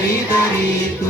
dari dari itu